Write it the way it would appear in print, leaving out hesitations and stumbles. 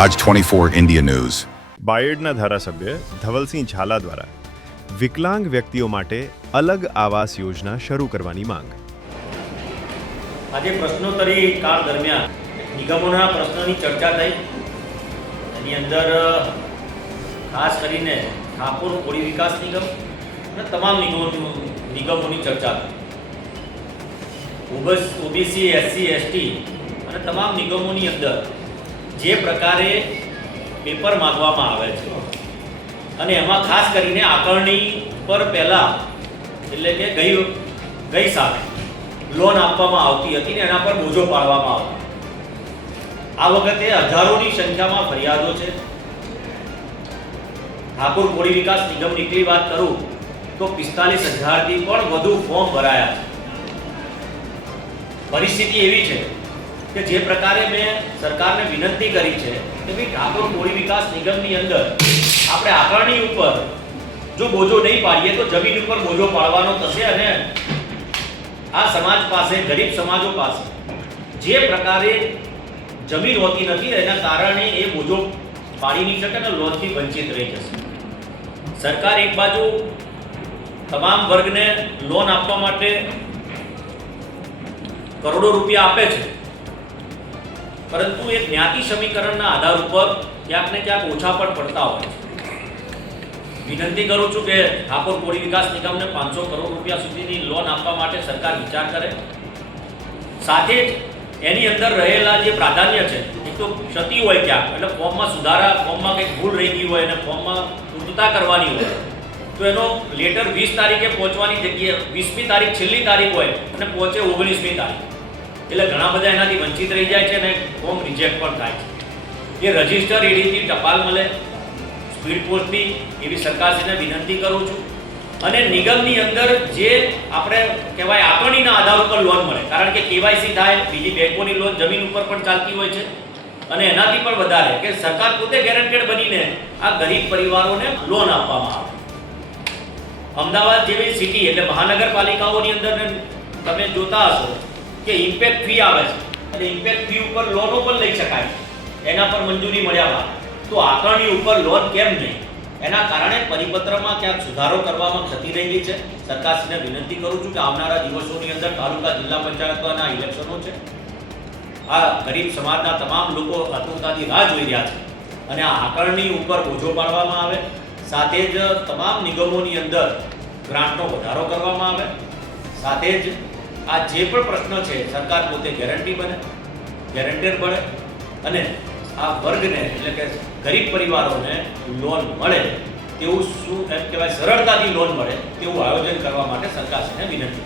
આજ 24 India news. બાયડના ધારાસભ્ય ધવલસિંહ ઝાલા દ્વારા વિકલાંગ વ્યક્તિઓ માટે અલગ આવાસ યોજના શરૂ કરવાની માંગ. આજે પ્રશ્નોત્તરી કાળ દરમિયાન નિગમોના પ્રશ્નોની ચર્ચા થઈ. એની અંદર ખાસ કરીને ઠાકોર કોળી વિકાસ નિગમ અને તમામ નિગમોની ચર્ચા થઈ. ઓબીસી, એસસી, એસટી અને તમામ નિગમોની અંદર જે પ્રકારે પેપર માંગવામાં આવે છે અને એમાં ખાસ કરીને આકારણી પર પહેલાં એટલે કે ગઈ સાલે લોન આપવામાં આવતી હતી ને એના પર બોજો પાડવામાં આવતો. આ વખતે હજારોની સંખ્યામાં ફરિયાદો છે. ઠાકોર કોળી વિકાસ નિગમ નીકળી વાત કરું તો 45,000થી પણ વધુ ફોર્મ ભરાયા છે. પરિસ્થિતિ એવી છે કે જે પ્રકારે મેં સરકારને વિનંતી કરી છે કે ભાઈ ઠાકોર કોળી વિકાસ નિગમની અંદર આપણે આકારણી ઉપર જો બોજો નહીં પાડીએ તો જમીન ઉપર બોજો પાડવાનો થશે અને આ સમાજ પાસે, ગરીબ સમાજો પાસે જે પ્રકારે જમીન હોતી નથી એના કારણે એ બોજો પાડી નહીં શકે અને લોનથી વંચિત રહી જશે. સરકાર એક બાજુ તમામ વર્ગને લોન આપવા માટે કરોડો રૂપિયા આપે છે, પરંતુ એ જ્ઞાતિ સમીકરણના આધાર ઉપર ક્યાંક ને ક્યાંક ઓછા પણ પડતા હોય છે. વિનંતી કરું છું કે ઠાકોર કોળી વિકાસ નિગમને 500 કરોડ રૂપિયા સુધીની લોન આપવા માટે સરકાર વિચાર કરે. સાથે જ એની અંદર રહેલા જે પ્રાધાન્ય છે, એક તો ક્ષતિ હોય ક્યાંક એટલે ફોર્મમાં સુધારા, ફોર્મમાં કંઈક ભૂલ રહી ગઈ હોય અને ફોર્મમાં પૂર્તતા કરવાની હોય તો એનો લેટર 20 તારીખે પહોંચવાની જગ્યાએ 20મી તારીખ છેલ્લી તારીખ હોય અને પહોંચે 19મી તારીખ, એટલે ઘણા બધા એનાથી વંચિત રહી જાય છે અને ફોર્મ રિજેક્ટ પણ થાય છે. એ રજિસ્ટર એડીથી ટપાલ મળે, સ્પીડ પોસ્ટથી, એવી સરકારશ્રીને વિનંતી કરું છું. અને નિગમની અંદર જે આપણે કહેવાય આકારણીના આધાર ઉપર લોન મળે, કારણ કે કેવાયસી થાય, બીજી બેંકોની લોન જમીન ઉપર પણ ચાલતી હોય છે અને એનાથી પણ વધારે કે સરકાર પોતે ગેરંટેડ બનીને આ ગરીબ પરિવારોને લોન આપવામાં આવે. અમદાવાદ જેવી સિટી એટલે મહાનગરપાલિકાઓની અંદર તમે જોતા હશો કે ઇમ્પેક્ટ ફી આવે છે અને ઇમ્પેક્ટ ફી ઉપર લોનો પણ લઈ શકાય છે એના પર મંજૂરી મળ્યા બાદ. તો આકારણી ઉપર લોન કેમ નહીં? એના કારણે પરિપત્રમાં ક્યાંક સુધારો કરવામાં ક્ષતિ રહી ગઈ છે. સરકારશ્રીને વિનંતી કરું છું કે આવનારા દિવસોની અંદર તાલુકા જિલ્લા પંચાયતના ઇલેક્શનો છે. આ ગરીબ સમાજના તમામ લોકો આતુરતાથી રાહ જોઈ રહ્યા છે અને આ આકારણી ઉપર બોજો પાડવામાં આવે. સાથે જ તમામ નિગમોની અંદર ગ્રાન્ટનો વધારો કરવામાં આવે. સાથે જ આ જે પણ પ્રશ્ન છે સરકાર પોતે ગેરંટી બને, ગેરંટેડ બને અને આ વર્ગને એટલે કે ગરીબ પરિવારોને લોન મળે તેવું શું એમ કહેવાય સરળતાથી લોન મળે તેવું આયોજન કરવા માટે સરકારશ્રીને વિનંતી.